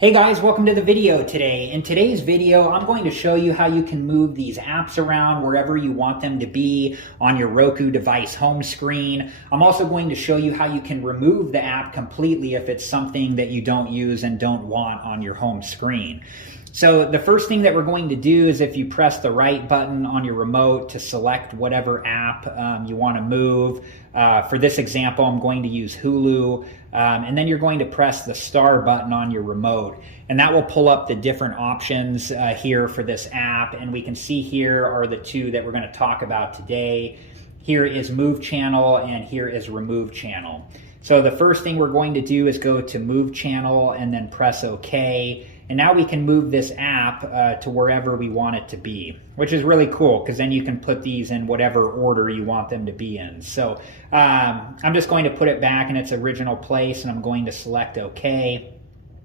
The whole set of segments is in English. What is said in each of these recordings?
Hey guys, welcome to the video today. In today's video, I'm going to show you how you can move these apps around wherever you want them to be on your Roku device home screen. I'm also going to show you how you can remove the app completely if it's something that you don't use and don't want on your home screen. So the first thing that we're going to do is if you press the right button on your remote to select whatever app you want to move. For this example, I'm going to use Hulu. And then you're going to press the star button on your remote, and that will pull up the different options here for this app. And we can see here are the two that we're going to talk about today. Here is Move Channel and here is Remove Channel. So the first thing we're going to do is go to Move Channel and then press OK. And now we can move this app to wherever we want it to be, which is really cool because then you can put these in whatever order you want them to be in. So I'm just going to put it back in its original place, and I'm going to select OK.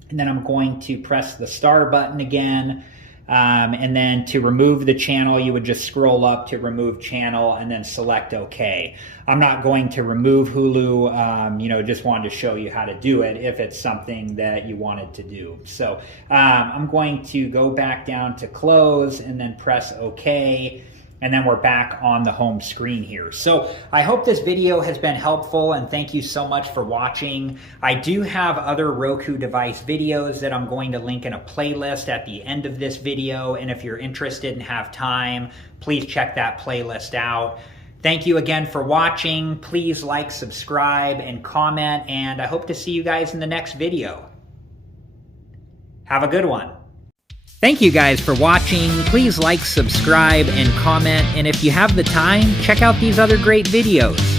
And then I'm going to press the star button again. And then to remove the channel, you would just scroll up to Remove Channel and then select OK. I'm not going to remove Hulu, just wanted to show you how to do it if it's something that you wanted to do. So I'm going to go back down to Close and then press OK. And then we're back on the home screen here. So I hope this video has been helpful, and thank you so much for watching. I do have other Roku device videos that I'm going to link in a playlist at the end of this video. And if you're interested and have time, please check that playlist out. Thank you again for watching. Please like, subscribe, and comment, and I hope to see you guys in the next video. Have a good one. Thank you guys for watching. Please like, subscribe, and comment. And if you have the time, check out these other great videos.